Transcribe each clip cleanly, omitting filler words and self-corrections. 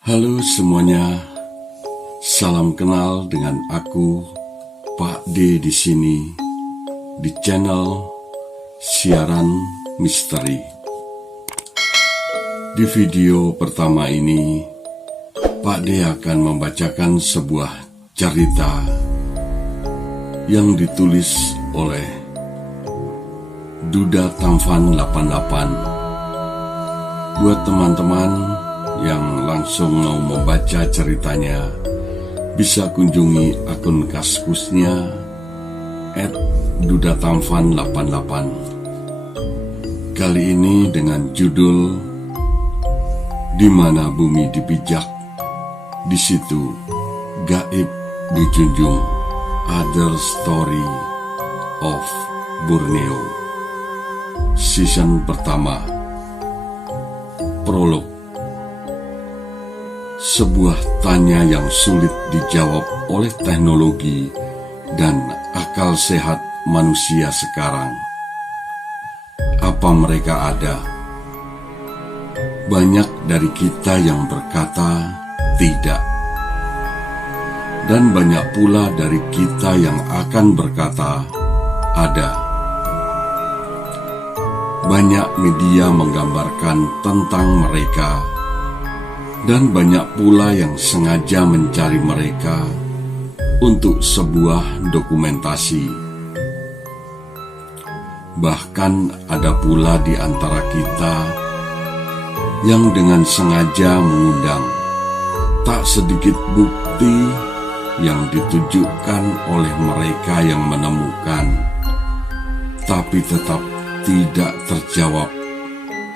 Halo semuanya, salam kenal dengan aku, Pak D di sini, di channel Siaran Misteri. Di video pertama ini, Pak D akan membacakan sebuah cerita yang ditulis oleh Duda Tamfan 88. Buat teman-teman yang langsung mau membaca ceritanya, bisa kunjungi akun Kaskusnya @dudatamfan88. Kali ini dengan judul Di Mana Bumi Dipijak, di situ gaib dijunjung. Other Story of Borneo. Season pertama. Prolog. Sebuah tanya yang sulit dijawab oleh teknologi dan akal sehat manusia sekarang. Apa mereka ada? Banyak dari kita yang berkata tidak. Dan banyak pula dari kita yang akan berkata ada. Banyak media menggambarkan tentang mereka, dan banyak pula yang sengaja mencari mereka untuk sebuah dokumentasi. Bahkan ada pula di antara kita yang dengan sengaja mengundang. Tak sedikit bukti yang ditujukan oleh mereka yang menemukan, tapi tetap tidak terjawab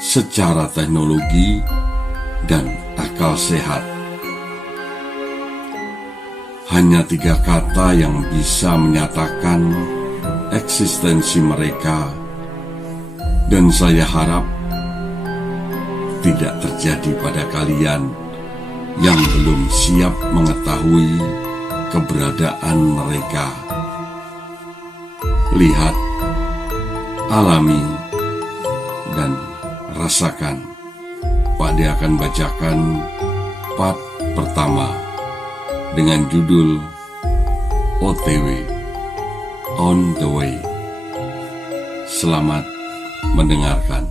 secara teknologi dan akal sehat. Hanya 3 kata yang bisa menyatakan eksistensi mereka, dan saya harap tidak terjadi pada kalian yang belum siap mengetahui keberadaan mereka. Lihat, alami, dan rasakan. Pak D akan bacakan part pertama dengan judul OTW, On the Way. Selamat mendengarkan.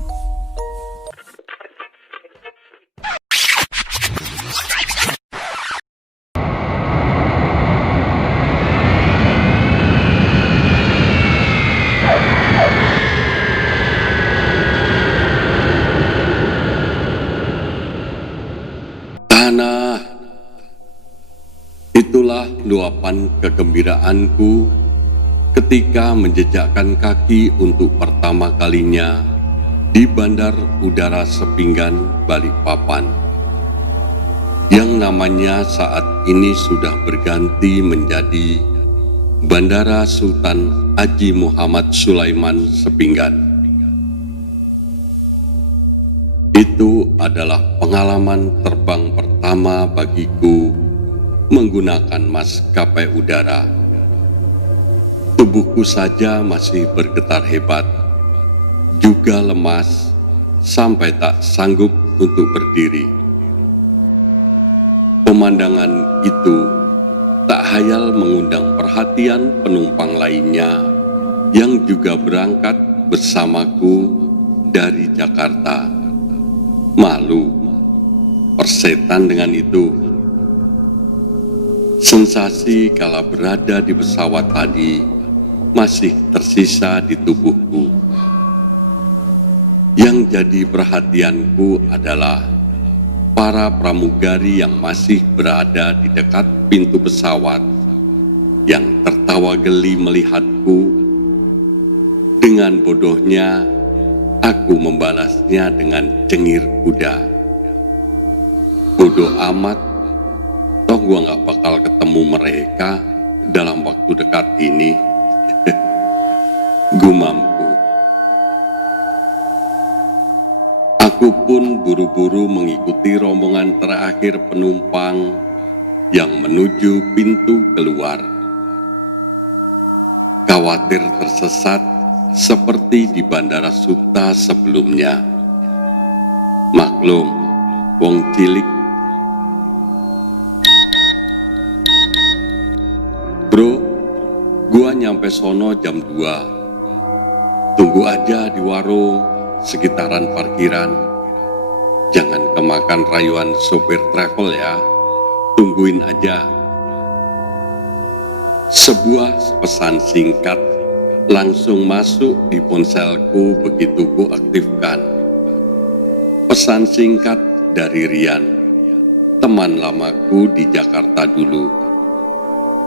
Itulah luapan kegembiraanku ketika menjejakkan kaki untuk pertama kalinya di Bandar Udara Sepinggan, Balikpapan, yang namanya saat ini sudah berganti menjadi Bandara Sultan Haji Muhammad Sulaiman Sepinggan. Itu adalah pengalaman terbang pertama bagiku menggunakan maskapai udara. Tubuhku saja masih bergetar hebat, juga lemas sampai tak sanggup untuk berdiri. Pemandangan itu tak hayal mengundang perhatian penumpang lainnya yang juga berangkat bersamaku dari Jakarta. Malu, persetan dengan itu. Sensasi kala berada di pesawat tadi masih tersisa di tubuhku. Yang jadi perhatianku adalah para pramugari yang masih berada di dekat pintu pesawat, yang tertawa geli melihatku. Dengan bodohnya, aku membalasnya dengan cengir kuda. Bodoh amat, toh gua gak bakal ketemu mereka dalam waktu dekat ini. Gumamku. Aku pun buru-buru mengikuti rombongan terakhir penumpang yang menuju pintu keluar. Khawatir tersesat seperti di Bandara Suta sebelumnya. Maklum, wong cilik Bro, gua nyampe sono jam 2. Tunggu aja di warung sekitaran parkiran. Jangan kemakan rayuan sopir travel ya. Tungguin aja. Sebuah pesan singkat langsung masuk di ponselku begitu ku aktifkan. Pesan singkat dari Rian, teman lamaku di Jakarta dulu.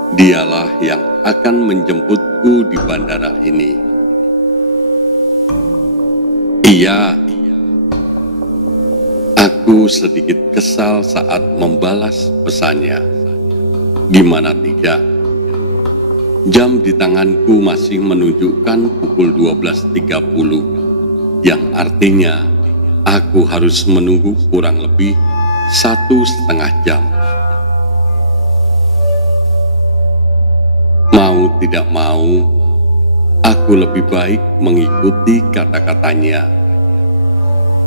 Dialah yang akan menjemputku di bandara ini. Iya, aku sedikit kesal saat membalas pesannya. Gimana tidak? Jam di tanganku masih menunjukkan pukul 12.30, yang artinya aku harus menunggu kurang lebih 1,5 jam. Mau tidak mau, aku lebih baik mengikuti kata-katanya.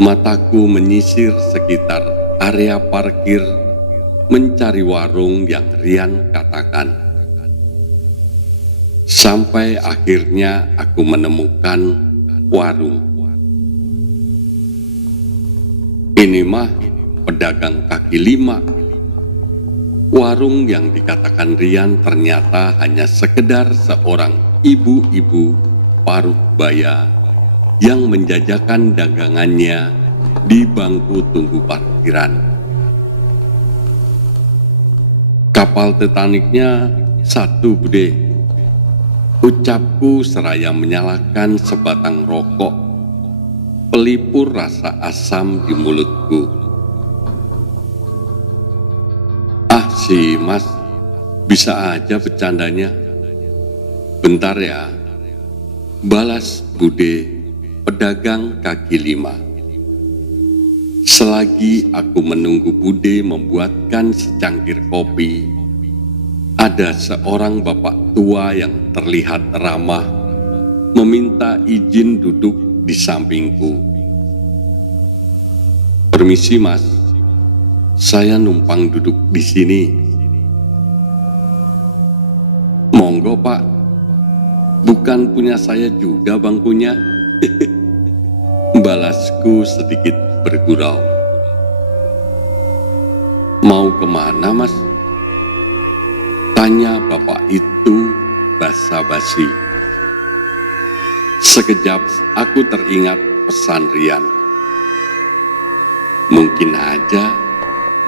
Mataku menyisir sekitar area parkir, mencari warung yang Rian katakan. Sampai akhirnya aku menemukan warung. Ini mah pedagang kaki lima. Warung yang dikatakan Rian ternyata hanya sekedar seorang ibu-ibu paruh baya yang menjajakan dagangannya di bangku tunggu parkiran. Kapal Titanicnya satu, bude. Ucapku seraya menyalakan sebatang rokok, pelipur rasa asam di mulutku. Si Mas, bisa aja bercandanya. Bentar ya, balas bude pedagang kaki lima. Selagi aku menunggu bude membuatkan secangkir kopi, ada seorang bapak tua yang terlihat ramah meminta izin duduk di sampingku. Permisi Mas, saya numpang duduk di sini. Monggo Pak, bukan punya saya juga bangkunya. Balasku sedikit bergurau. Mau kemana Mas? Tanya bapak itu basa-basi. Sekejap aku teringat pesan Rian. Mungkin aja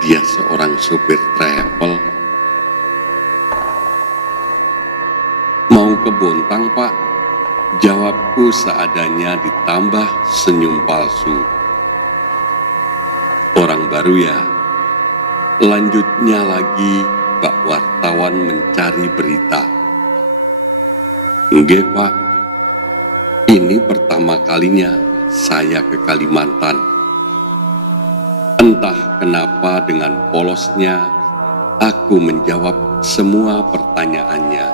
dia seorang supir travel. Mau ke Bontang Pak? Jawabku seadanya ditambah senyum palsu. Orang baru ya? Lanjutnya lagi bak wartawan mencari berita. Nggih Pak, ini pertama kalinya saya ke Kalimantan. Entah kenapa dengan polosnya aku menjawab semua pertanyaannya.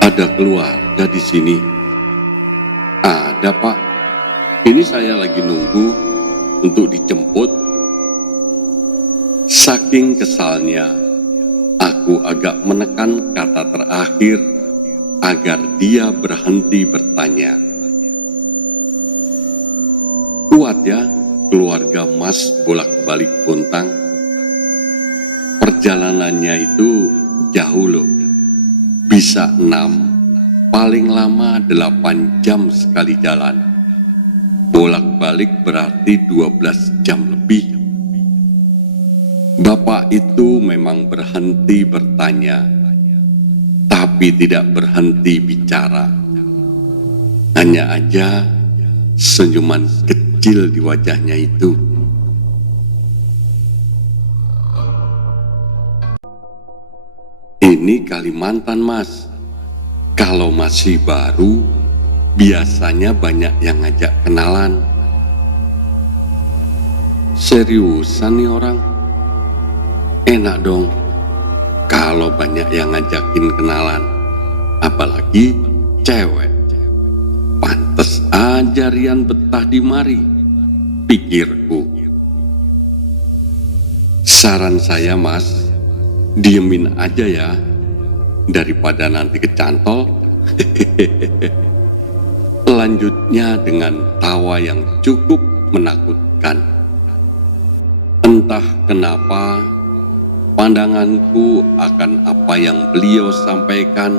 Ada keluarga di sini? Ada Pak, ini saya lagi nunggu untuk dijemput. Saking kesalnya, aku agak menekan kata terakhir agar dia berhenti bertanya. Kuat ya keluarga Mas bolak-balik Bontang. Perjalanannya itu jauh loh. Bisa 6, paling lama 8 jam sekali jalan. Bolak-balik berarti 12 jam lebih. Bapak itu memang berhenti bertanya, tapi tidak berhenti bicara. Hanya aja senyuman kecil di wajahnya itu. Ini Kalimantan Mas. Kalau masih baru, biasanya banyak yang ngajak kenalan. Seriusan nih orang? Enak dong kalau banyak yang ngajakin kenalan, apalagi cewek. Pantes aja Rian betah di mari, pikirku. Saran saya Mas, Diemin aja ya, daripada nanti kecantol. Lanjutnya dengan tawa yang cukup menakutkan. Entah kenapa, pandanganku akan apa yang beliau sampaikan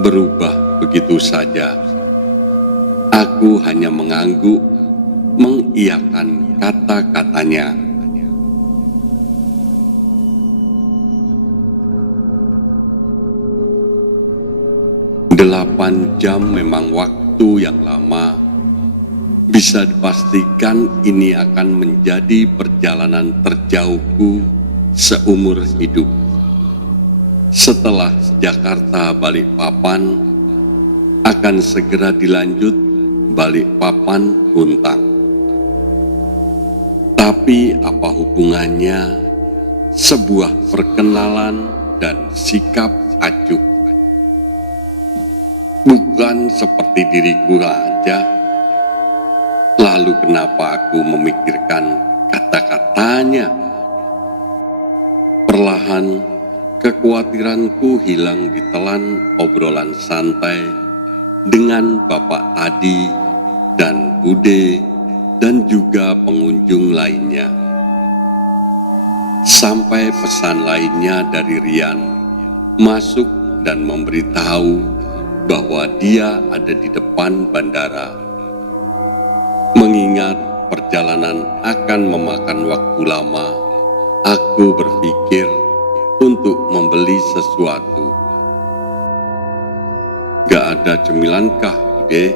berubah begitu saja. Aku hanya mengangguk, mengiyakan kata-katanya. Delapan jam memang waktu yang lama. Bisa dipastikan ini akan menjadi perjalanan terjauhku seumur hidup. Setelah Jakarta Balikpapan, akan segera dilanjut Balikpapan Kuntang. Tapi apa hubungannya sebuah perkenalan dan sikap acuh? Bukan seperti diriku aja. Lalu kenapa aku memikirkan kata-katanya? Perlahan kekhawatiranku hilang ditelan obrolan santai dengan Bapak Tadi dan Bude dan juga pengunjung lainnya. Sampai pesan lainnya dari Rian masuk dan memberitahu bahwa dia ada di depan bandara. Mengingat perjalanan akan memakan waktu lama, aku berpikir untuk membeli sesuatu. Gak ada cemilankah, Bude?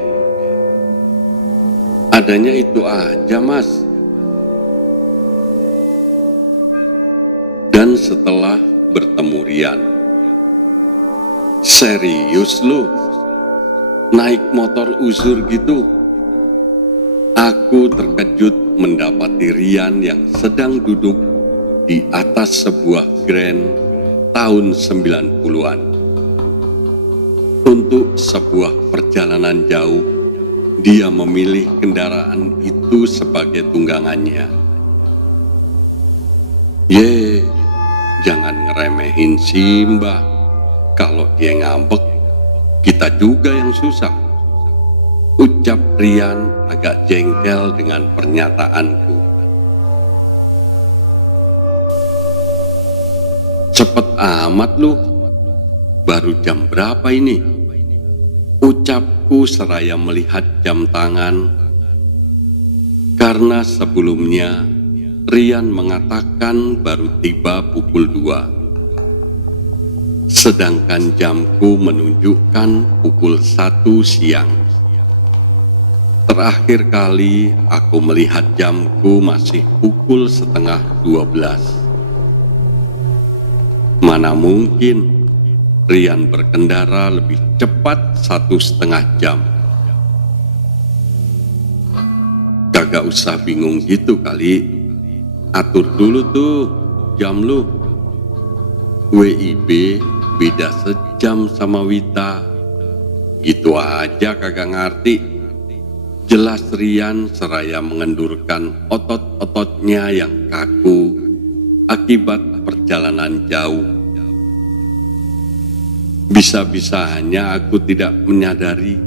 Adanya itu aja, Mas. Dan setelah bertemu Rian, serius lu? Naik motor uzur gitu? Aku terkejut mendapati Rian yang sedang duduk di atas sebuah Grand tahun 90-an. Untuk sebuah perjalanan jauh, dia memilih kendaraan itu sebagai tunggangannya. Jangan ngeremehin si Mbah. Kalau dia ngambek, kita juga yang susah. Ucap Rian agak jengkel dengan pernyataanku. Cepet amat lu, baru jam berapa ini? Ucapku seraya melihat jam tangan, karena sebelumnya Rian mengatakan baru tiba pukul 2. Sedangkan jamku menunjukkan pukul 1 siang. Terakhir kali aku melihat jamku masih pukul setengah 12. Mana mungkin Rian berkendara lebih cepat 1,5 jam. Kagak usah bingung gitu kali. Atur dulu tuh jam lu. WIB beda sejam sama Wita. Gitu aja kagak ngerti. Jelas Rian seraya mengendurkan otot-ototnya yang kaku akibat perjalanan jauh. Bisa-bisanya aku tidak menyadari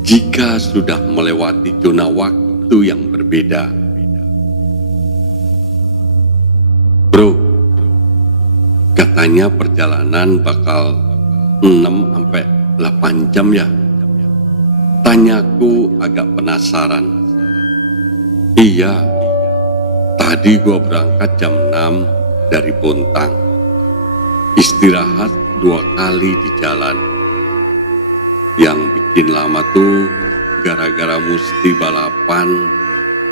jika sudah melewati zona waktu yang berbeda. Bro, katanya perjalanan bakal 6-8 jam ya? Tanyaku agak penasaran. Iya, tadi gua berangkat jam 6 dari Bontang. Istirahat 2 kali di jalan. Yang bikin lama tuh gara-gara mesti balapan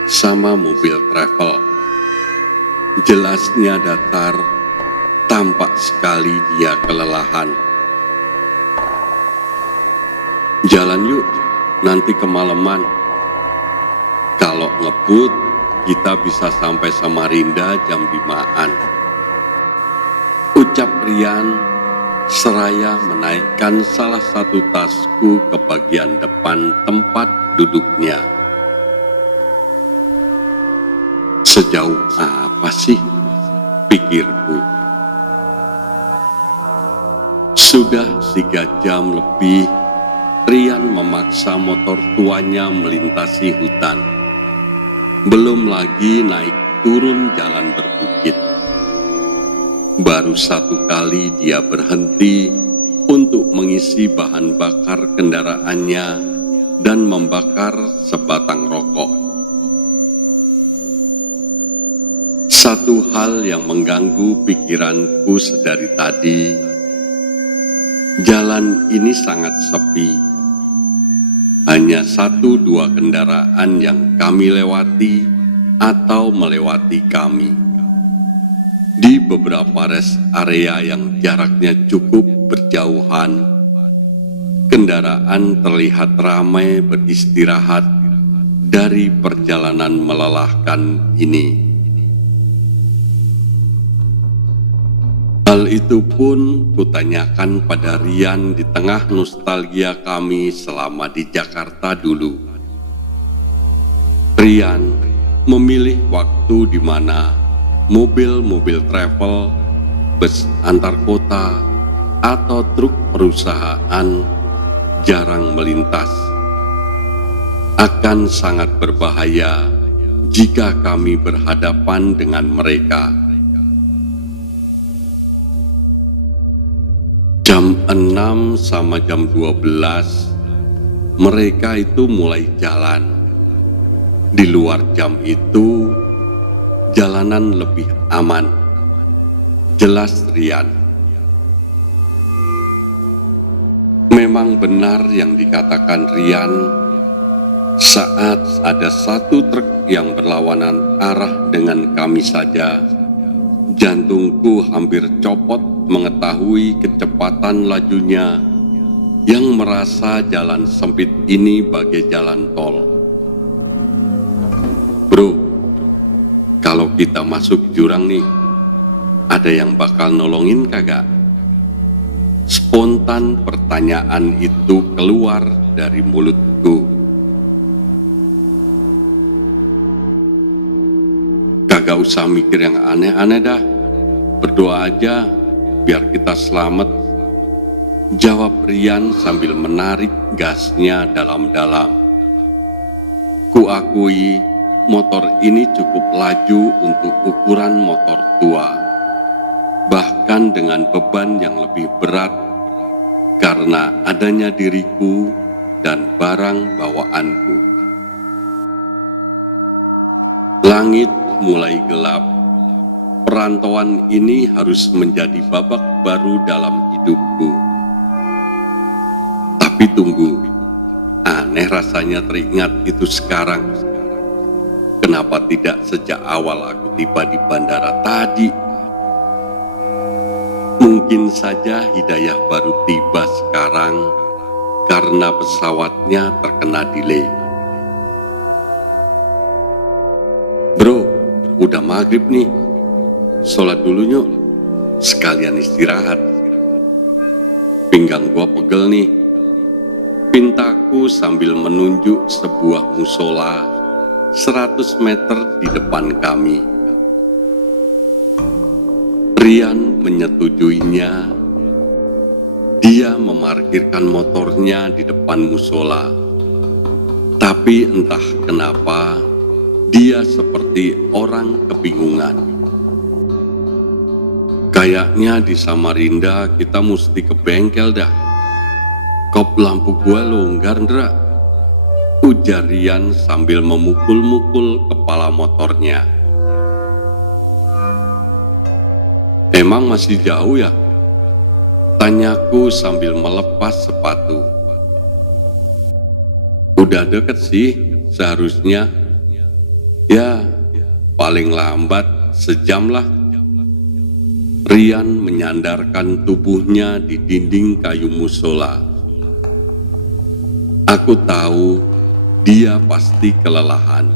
sama mobil travel. Jelasnya datar, tampak sekali dia kelelahan. Jalan yuk, nanti kemalaman. Kalau ngebut, kita bisa sampai Samarinda jam 5-an. Ucap Rian seraya menaikkan salah satu tasku ke bagian depan tempat duduknya. Sejauh apa sih, pikirku? Sudah 3 jam lebih, Rian memaksa motor tuanya melintasi hutan. Belum lagi naik turun jalan berbukit. Baru 1 kali dia berhenti untuk mengisi bahan bakar kendaraannya dan membakar sebatang rokok. Satu hal yang mengganggu pikiranku sedari tadi, jalan ini sangat sepi. Hanya 1-2 kendaraan yang kami lewati atau melewati kami. Di beberapa rest area yang jaraknya cukup berjauhan, kendaraan terlihat ramai beristirahat dari perjalanan melelahkan ini. Hal itu pun kutanyakan pada Rian di tengah nostalgia kami selama di Jakarta dulu. Rian memilih waktu di mana mobil-mobil travel, bus antar kota, atau truk perusahaan jarang melintas. Akan sangat berbahaya jika kami berhadapan dengan mereka. Jam 6 sama jam 12, mereka itu mulai jalan. Di luar jam itu, jalanan lebih aman. Jelas Rian. Memang benar yang dikatakan Rian, saat ada 1 truk yang berlawanan arah dengan kami saja, jantungku hampir copot mengetahui kecepatan lajunya yang merasa jalan sempit ini bagai jalan tol. Bro, kalau kita masuk jurang nih, ada yang bakal nolongin kagak? Spontan pertanyaan itu keluar dari mulutku. Kagak usah mikir yang aneh-aneh dah, berdoa aja biar kita selamat, jawab Rian sambil menarik gasnya dalam-dalam. Kuakui motor ini cukup laju untuk ukuran motor tua, bahkan dengan beban yang lebih berat karena adanya diriku dan barang bawaanku. Langit mulai gelap. Perantauan ini harus menjadi babak baru dalam hidupku. Tapi tunggu, aneh rasanya teringat itu sekarang. Kenapa tidak sejak awal aku tiba di bandara tadi? Mungkin saja hidayah baru tiba sekarang karena pesawatnya terkena delay. Bro, udah maghrib nih. Sholat dulu yuk, sekalian istirahat. Pinggang gua pegel nih, pintaku sambil menunjuk sebuah musola 100 meter di depan kami. Rian menyetujuinya. Dia memarkirkan motornya di depan musola. Tapi entah kenapa, dia seperti orang kebingungan. Kayaknya di Samarinda kita mesti ke bengkel dah. Kop lampu gua longgar ndra, ujar Rian sambil memukul-mukul kepala motornya. Emang masih jauh ya? Tanyaku sambil melepas sepatu. Udah deket sih seharusnya. Ya, paling lambat sejam lah. Rian menyandarkan tubuhnya di dinding kayu musola. Aku tahu dia pasti kelelahan,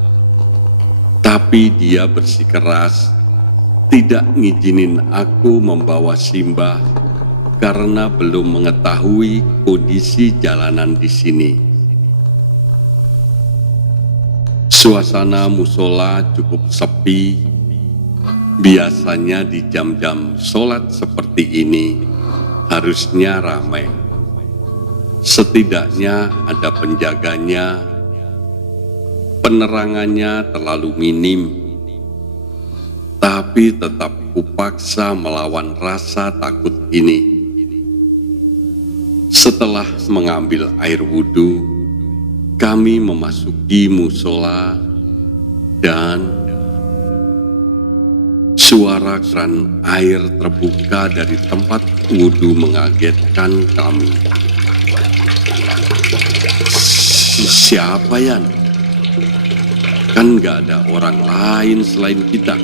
tapi dia bersikeras tidak ngizinin aku membawa Simbah karena belum mengetahui kondisi jalanan di sini. Suasana musola cukup sepi. Biasanya di jam-jam sholat seperti ini, harusnya ramai. Setidaknya ada penjaganya, penerangannya terlalu minim, tapi tetap kupaksa melawan rasa takut ini. Setelah mengambil air wudhu, kami memasuki musola dan suara keran air terbuka dari tempat wudhu mengagetkan kami. Siapa Yan? Kan gak ada orang lain selain kita.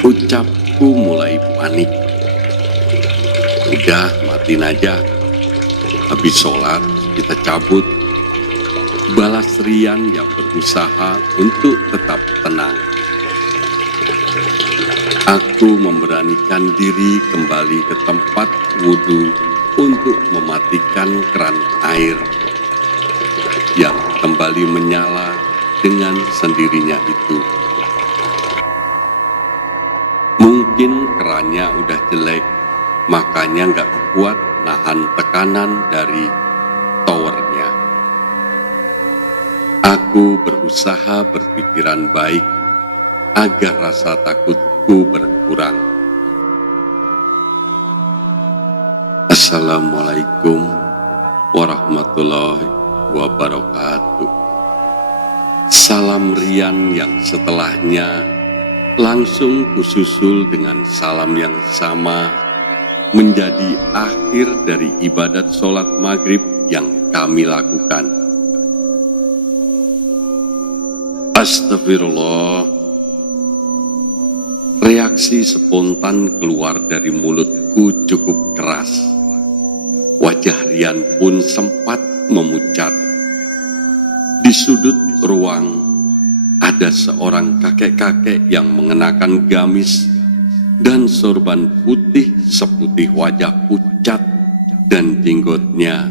Ucapku mulai panik. Udah, matiin aja. Habis sholat, kita cabut. Balas Rian yang berusaha untuk tetap tenang. Aku memberanikan diri kembali ke tempat wudhu untuk mematikan keran air yang kembali menyala dengan sendirinya itu. Mungkin kerannya udah jelek, makanya nggak kuat nahan tekanan dari towernya. Aku berusaha berpikiran baik agar rasa takutku berkurang. Assalamualaikum warahmatullahi wabarakatuh. Salam Rian yang setelahnya langsung kususul dengan salam yang sama menjadi akhir dari ibadat sholat maghrib yang kami lakukan. Astagfirullah. Reaksi spontan keluar dari mulutku cukup keras. Wajah Rian pun sempat memucat. Di sudut ruang ada seorang kakek-kakek yang mengenakan gamis dan sorban putih seputih wajah pucat dan jenggotnya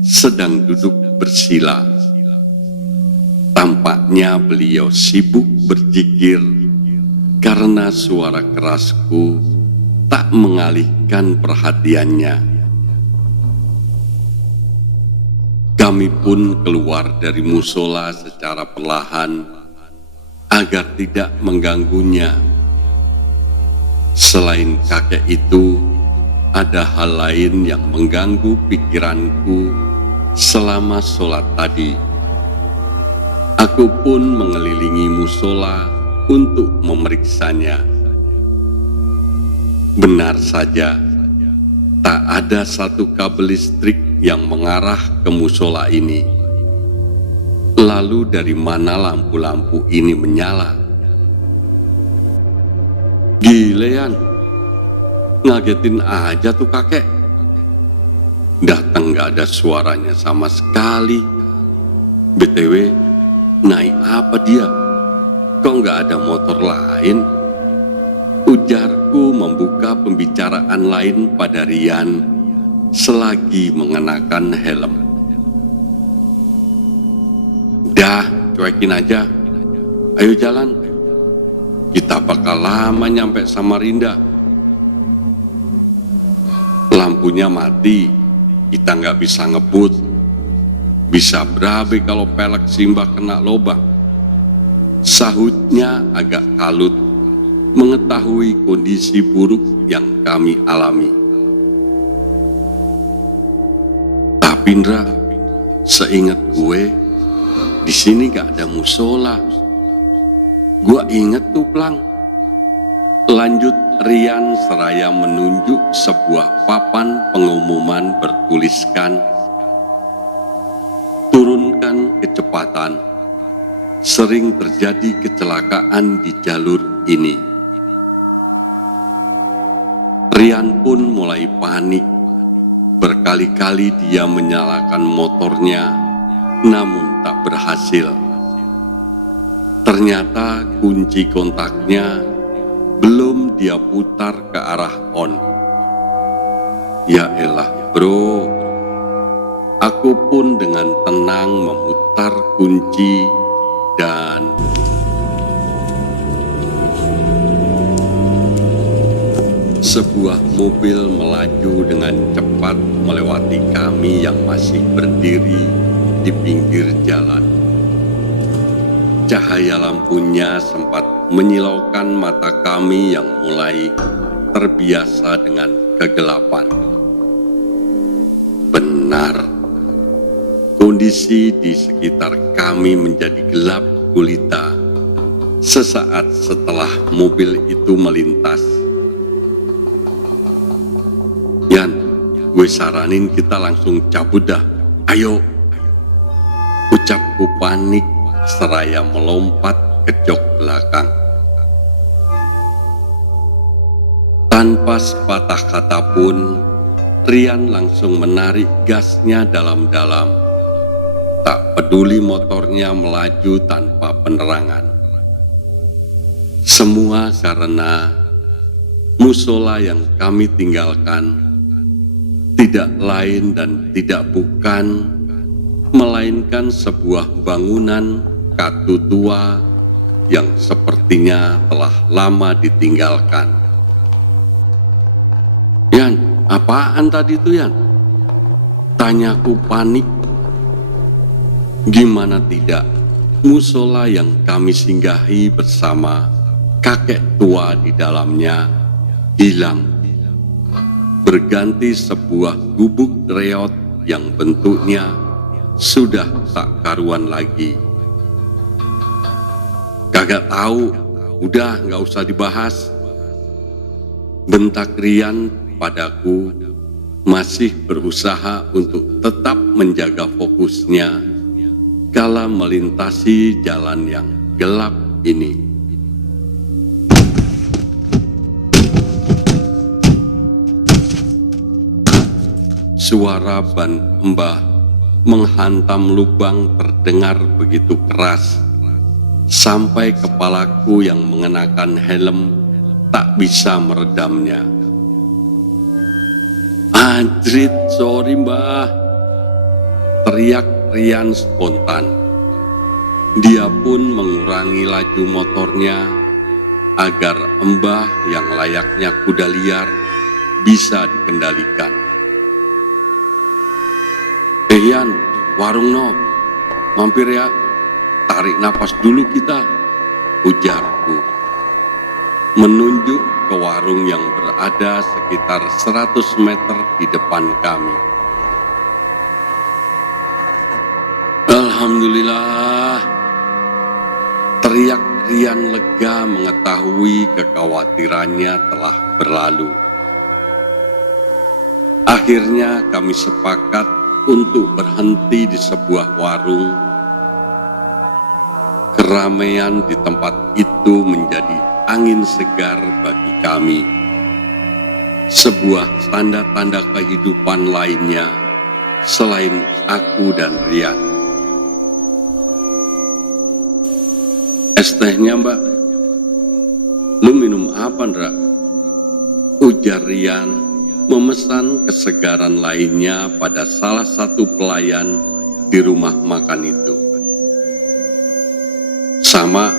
sedang duduk bersila. Tampaknya beliau sibuk berzikir karena suara kerasku tak mengalihkan perhatiannya. Kami pun keluar dari musola secara perlahan agar tidak mengganggunya. Selain kakek itu, ada hal lain yang mengganggu pikiranku selama sholat tadi. Aku pun mengelilingi musola untuk memeriksanya. Benar saja, tak ada satu kabel listrik yang mengarah ke musola ini. Lalu dari mana lampu-lampu ini menyala? Gilean, ngagetin aja tuh kakek. Datang gak ada suaranya sama sekali. BTW, naik apa dia? Kok gak ada motor lain? Ujarku membuka pembicaraan lain pada Rian selagi mengenakan helm. Dah, cuekin aja. Ayo jalan. Kita bakal lama nyampe Samarinda. Lampunya mati, kita nggak bisa ngebut. Bisa berabe kalau pelek Simbah kena lobang. Sahutnya agak kalut mengetahui kondisi buruk yang kami alami. Tapi Indra, seingat gue, di sini gak ada musola. Gue inget tuh Plang. Lanjut Rian seraya menunjuk sebuah papan pengumuman bertuliskan, turunkan kecepatan. Sering terjadi kecelakaan di jalur ini. Rian pun mulai panik. Berkali-kali dia menyalakan motornya, namun tak berhasil. Ternyata kunci kontaknya belum dia putar ke arah on. Ya elah bro, aku pun dengan tenang memutar kunci dan Sebuah mobil melaju dengan cepat melewati kami yang masih berdiri di pinggir jalan. Cahaya lampunya sempat menyilaukan mata kami yang mulai terbiasa dengan kegelapan. Benar, kondisi di sekitar kami menjadi gelap gulita sesaat setelah mobil itu melintas. Yan, gue saranin kita langsung cabut dah. Ayo, ucapku panik seraya melompat ke jok belakang. Tanpa sepatah kata pun, Rian langsung menarik gasnya dalam-dalam. Tak peduli motornya melaju tanpa penerangan. Semua karena musola yang kami tinggalkan tidak lain dan tidak bukan, melainkan sebuah bangunan katu tua yang sepertinya telah lama ditinggalkan. Yan, apaan tadi itu Yan? Tanyaku panik. Gimana tidak, musola yang kami singgahi bersama kakek tua di dalamnya hilang. Berganti sebuah gubuk reot yang bentuknya sudah tak karuan lagi. Kagak tahu, udah nggak usah dibahas. Bentak Rian padaku, masih berusaha untuk tetap menjaga fokusnya kala melintasi jalan yang gelap ini. Suara ban embah menghantam lubang terdengar begitu keras, sampai kepalaku yang mengenakan helm tak bisa meredamnya. Anjrit, sorry mbah, teriak Rian spontan. Dia pun mengurangi laju motornya agar embah yang layaknya kuda liar bisa dikendalikan. Yan, warung no, mampir ya, tarik napas dulu kita, ujarku. Menunjuk ke warung yang berada sekitar 100 meter di depan kami. Alhamdulillah, teriak Rian lega mengetahui kekhawatirannya telah berlalu. Akhirnya kami sepakat untuk berhenti di sebuah warung. Keramaian di tempat itu menjadi angin segar bagi kami. Sebuah tanda-tanda kehidupan lainnya selain aku dan Rian. Es tehnya mbak, lu minum apa Ndra? Ujar Rian memesan kesegaran lainnya pada salah satu pelayan di rumah makan itu. Sama,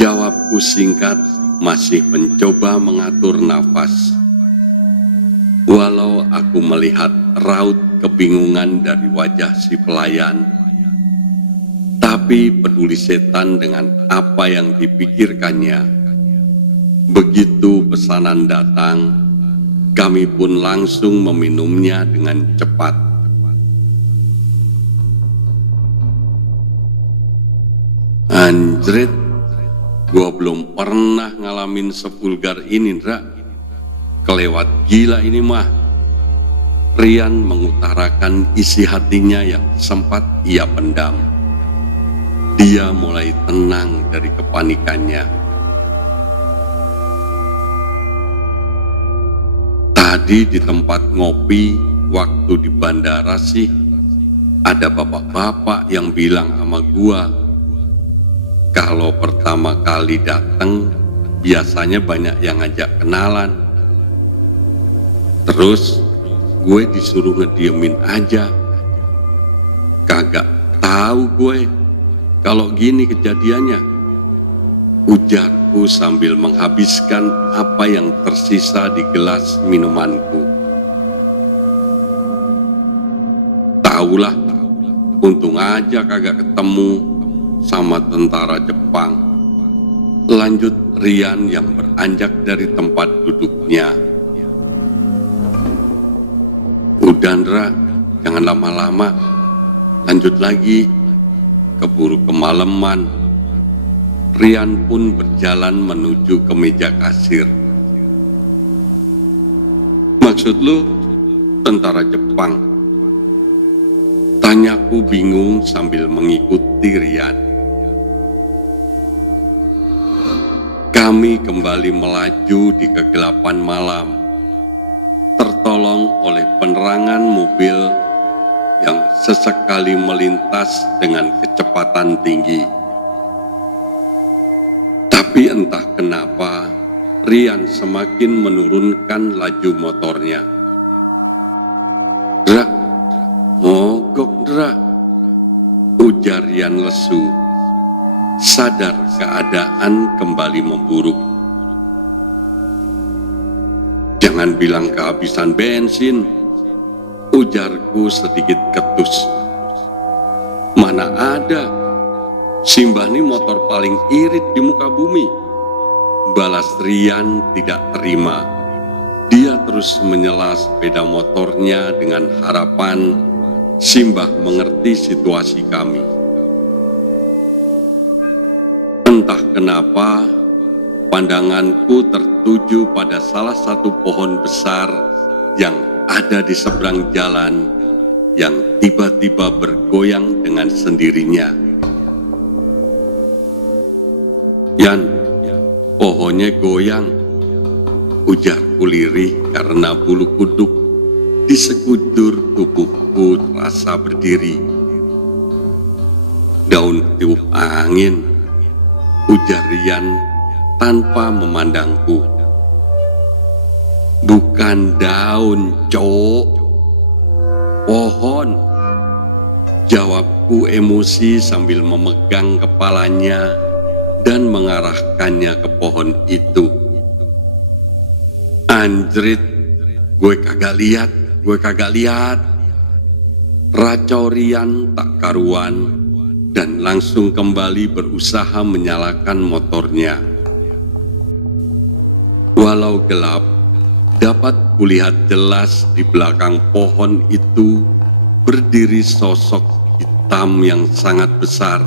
jawabku singkat, masih mencoba mengatur nafas. Walau aku melihat raut kebingungan dari wajah si pelayan, tapi peduli setan dengan apa yang dipikirkannya. Begitu pesanan datang, kami pun langsung meminumnya dengan cepat. Anjrit, gua belum pernah ngalamin sevulgar ini, Ndra. Kelewat gila ini mah. Rian mengutarakan isi hatinya yang sempat ia pendam. Dia mulai tenang dari kepanikannya. Tadi di tempat ngopi, waktu di bandara sih, ada bapak-bapak yang bilang sama gua, kalau pertama kali datang, biasanya banyak yang ngajak kenalan. Terus, gue disuruh ngediemin aja. Kagak tahu gue, kalau gini kejadiannya. ujarku sambil menghabiskan apa yang tersisa di gelas minumanku. Taulah, untung aja kagak ketemu sama tentara Jepang. Lanjut Rian yang beranjak dari tempat duduknya. Udah Ndra, jangan lama-lama. Lanjut lagi, keburu kemalaman. Rian pun berjalan menuju ke meja kasir. Maksud lu tentara Jepang? Tanyaku bingung sambil mengikuti Rian. Kami kembali melaju di kegelapan malam, tertolong oleh penerangan mobil yang sesekali melintas dengan kecepatan tinggi. Tapi entah kenapa, Rian semakin menurunkan laju motornya. "Dra, mogok Dra," ujar Rian lesu, sadar keadaan kembali memburuk. "Jangan bilang kehabisan bensin," ujarku sedikit ketus. "Mana ada, Simbah ini motor paling irit di muka bumi," balas Rian tidak terima. Dia terus menyela sepeda motornya dengan harapan Simbah mengerti situasi kami. Entah kenapa, pandanganku tertuju pada salah satu pohon besar yang ada di seberang jalan yang tiba-tiba bergoyang dengan sendirinya. "Yan, pohonnya goyang," ujarku lirih karena bulu kuduk di sekujur tubuhku terasa berdiri. "Daun tiup angin," ujar Rian tanpa memandangku. "Bukan daun, cok, pohon," jawabku emosi sambil memegang kepalanya dan mengarahkannya ke pohon itu. "Anjrit, gue kagak lihat," racau Rian tak karuan dan langsung kembali berusaha menyalakan motornya. Walau gelap, dapat kulihat jelas di belakang pohon itu berdiri sosok hitam yang sangat besar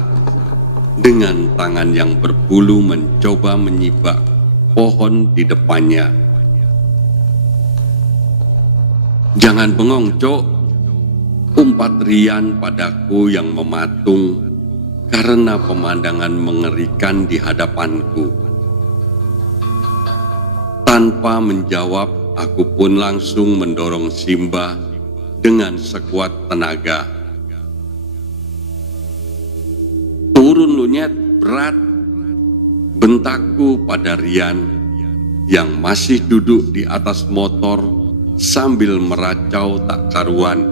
dengan tangan yang berbulu mencoba menyibak pohon di depannya. "Jangan bengong, cok," umpat Rian padaku yang mematung karena pemandangan mengerikan di hadapanku. Tanpa menjawab, aku pun langsung mendorong Simbah dengan sekuat tenaga. "Turun lu nyet, berat," bentakku pada Rian yang masih duduk di atas motor sambil meracau tak karuan.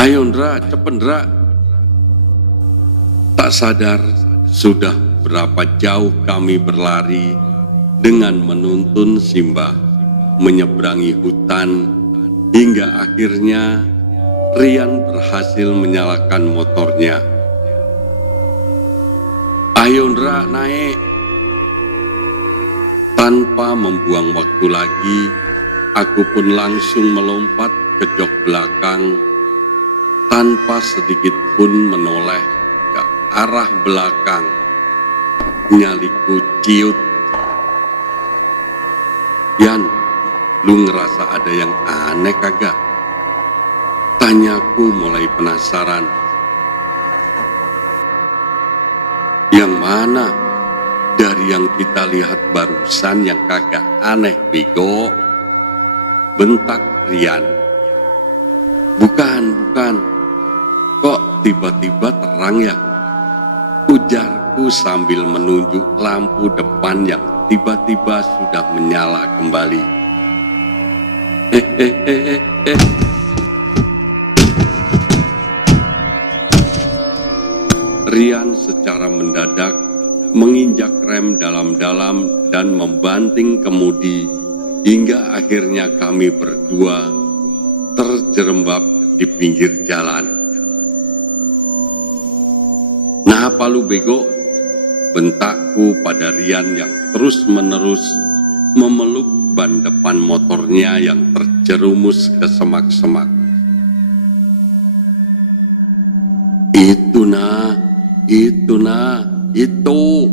"Ayo Ndra, cepet Ndra." Tak sadar sudah berapa jauh kami berlari dengan menuntun Simbah menyeberangi hutan hingga akhirnya Rian berhasil menyalakan motornya. "Ayo Ndra, naik." Tanpa membuang waktu lagi, aku pun langsung melompat ke jok belakang tanpa sedikit pun menoleh ke arah belakang. Nyaliku ciut. "Yan, lu ngerasa ada yang aneh kagak?" tanyaku mulai penasaran. "Yang mana? Dari yang kita lihat barusan yang kagak aneh, bego," bentak Rian. Bukan. Kok tiba-tiba terang ya?" ujarku sambil menunjuk lampu depan yang tiba-tiba sudah menyala kembali. Rian secara mendadak menginjak rem dalam-dalam dan membanting kemudi hingga akhirnya kami berdua terjerembab di pinggir jalan. "Kenapa lu bego?" bentakku pada Rian yang terus-menerus memeluk ban depan motornya yang terjerumus ke semak-semak. Itu itu,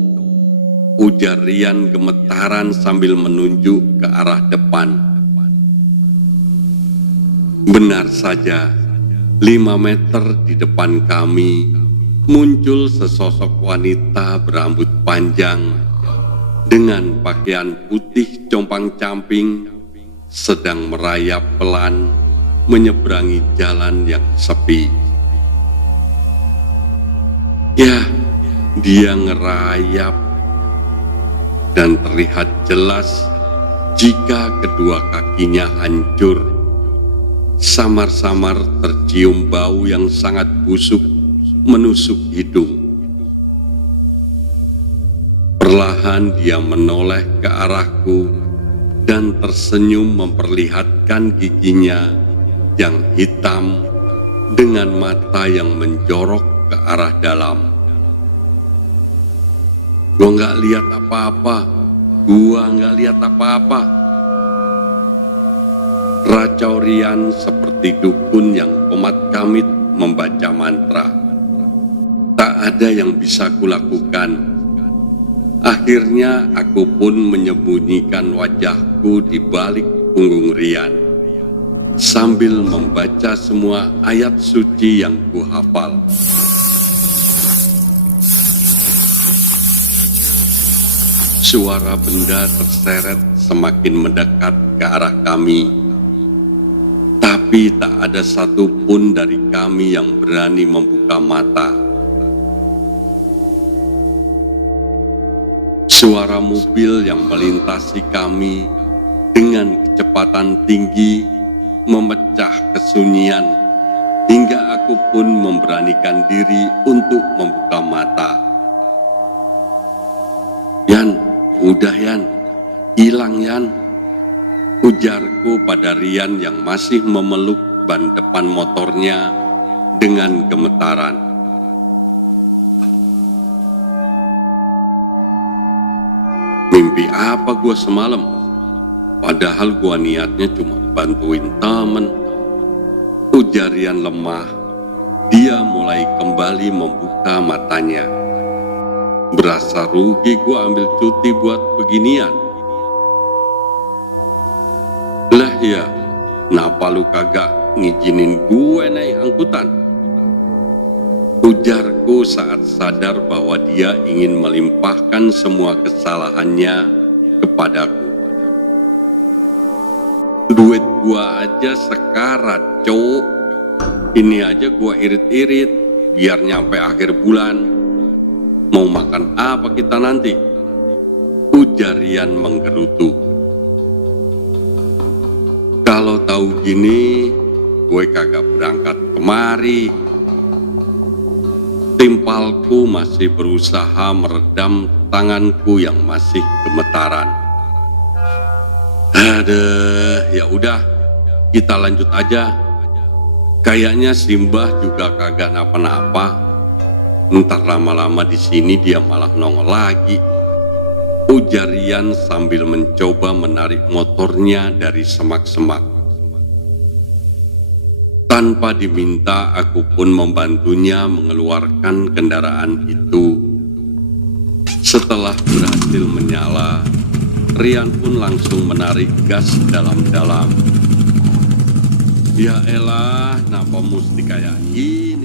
ujar Rian gemetaran sambil menunjuk ke arah depan. Benar saja, 5 meter di depan kami muncul sesosok wanita berambut panjang dengan pakaian putih compang-camping sedang merayap pelan menyeberangi jalan yang sepi. Ya, dia ngerayap dan terlihat jelas jika kedua kakinya hancur. Samar-samar tercium bau yang sangat busuk menusuk hidung. Perlahan dia menoleh ke arahku dan tersenyum memperlihatkan giginya yang hitam dengan mata yang menjorok ke arah dalam. Gua nggak lihat apa-apa. Racau Rian seperti dukun yang komat kamit membaca mantra. Tak ada yang bisa kulakukan. Akhirnya aku pun menyembunyikan wajahku di balik punggung Rian sambil membaca semua ayat suci yang kuhafal. Suara benda terseret semakin mendekat ke arah kami, tapi tak ada satupun dari kami yang berani membuka mata. Suara mobil yang melintasi kami dengan kecepatan tinggi memecah kesunyian hingga aku pun memberanikan diri untuk membuka mata. Udah Yan, hilang Yan, ujarku pada Rian yang masih memeluk ban depan motornya dengan gemetaran. Mimpi apa gua semalam? Padahal gua niatnya cuma bantuin temen, ujar Rian lemah. Dia mulai kembali membuka matanya. Berasa rugi gua ambil cuti buat beginian. Lah ya, kenapa lu kagak ngizinin gue naik angkutan? Ujarku saat sadar bahwa dia ingin melimpahkan semua kesalahannya kepadaku. Duit gua aja sekarat, cowok. Ini aja gua irit-irit biar nyampe akhir bulan. Mau makan apa kita nanti? Ujar Rian menggerutu. Kalau tahu gini, gue kagak berangkat kemari. Timpalku masih berusaha meredam tanganku yang masih gemetaran. Aduh, ya udah, kita lanjut aja. Kayaknya Simbah juga kagak napa-napa. Ntar lama-lama di sini dia malah nongol lagi. Ujar Rian sambil mencoba menarik motornya dari semak-semak. Tanpa diminta, aku pun membantunya mengeluarkan kendaraan itu. Setelah berhasil menyala, Rian pun langsung menarik gas dalam-dalam. Ya elah, kenapa mesti kayak gini?